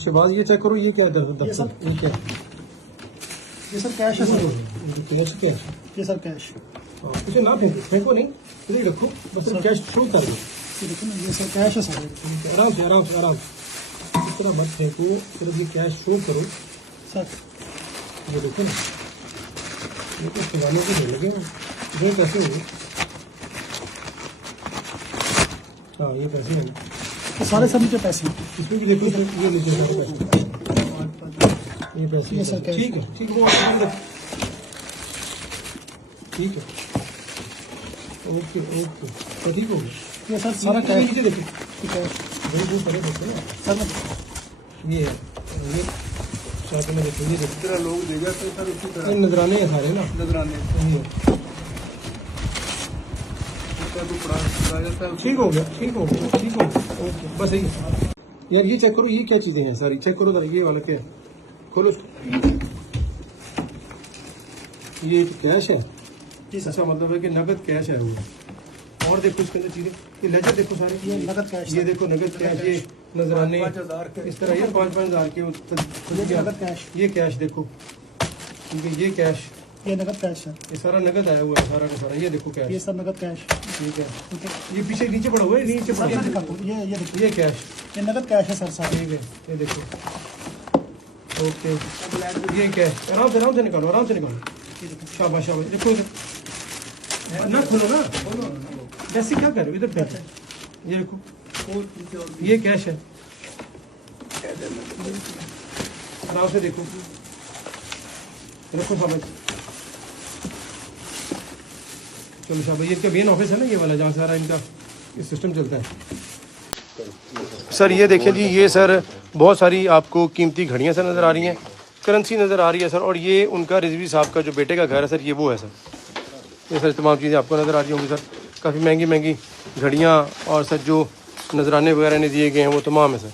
शहबाज ये चेक करो, ये क्या है? ये सर ये क्या है? ये सर कैश है सर। कैश क्या है? ये सर कैश। इसे ना फेंको, फेंको नहीं, इधर रखो, बस सिर्फ कैश शो कर दो। ये देखो ना, ये सर कैश है सर। आराम से आराम से आराम से, इस तरह मत फेंको, सिर्फ ये कैश शो करो सर। ये देखो ना, ये तो खिलाने के नहीं लगे हैं। ये कैसे होंगे? हाँ ये पैसे हैं, ये सारे सब नीचे पैसे हैं। इसमें भी देखो, इसमें ये लीजिए सारे पैसे, ये पैसे ये सर हैं। कैश। ठीक है, ठीक है, वो आराम रख। ठीक है, ओके ओके, तो ठीक हो गया। ये सर सारा कैश। नीचे देखो, कैश वही जो करे देखो ना, सर मैं ये है, ये साथ में देखो, ये देखो, तरह लोग देगा तो सर उसी तरह ये नजराने हैं सारे ना, नजराने यही है। उसका तो पड़ा जाता है। ठीक हो गया, ठीक हो गया, ठीक हो गया, ओके, बस यही। यार ये चेक करो, ये क्या चीजें हैं सारी, चेक करो जरा, ये वाला क्या है? खोलो इसको। ये कैश है, जी सर। ऐसा मतलब है कि नगद कैश है वो। और देखो इसके अंदर चीजें, ये लेजर देखो सारे, ये नगद कैश। ये देखो नगद कैश, ये नजराने 5,000 के इस तरह, ये 5,000 के ये नगद कैश। ये कैश देखो, ठीक है, ये कैश, ये नगद कैश है। ये सारा नगद आया हुआ है, सारा का सारा, ये देखो ये कैश, सर नगद कैश। ठीक है, ठीक है ये पीछे नीचे पड़ा हुआ है, नीचे सर पड़ा मैं हुआ दिखाता हूँ। ये देखो, है, ये कैश, ये नगद कैश है सर सारे। ठीक है, ये देखो, ओके, ये कैश, आराम से निकालो, आराम से निकालो, शाबाश शाबाश, देखो इधर ना, खोलो ना, जैसे क्या कर रहे हो, इधर बैठो, ये देखो, ये कैश है, आराम से देखो, रखो शाबाश, चलो शाबाश। ये इनका मेन ऑफिस है ना, ये वाला, जहाँ सारा इनका सिस्टम चलता है। सर ये देखिए जी, ये सर बहुत सारी आपको कीमती घड़ियाँ सर नज़र आ रही हैं, करेंसी नज़र आ रही है सर, और ये उनका रिजवी साहब का जो बेटे का घर है सर, ये वो है सर। ये सर तमाम चीज़ें आपको नज़र आ रही होंगी सर, काफ़ी महंगी महंगी घड़ियाँ, और सर जो नजराने वगैरह ने दिए गए हैं वो तमाम है सर।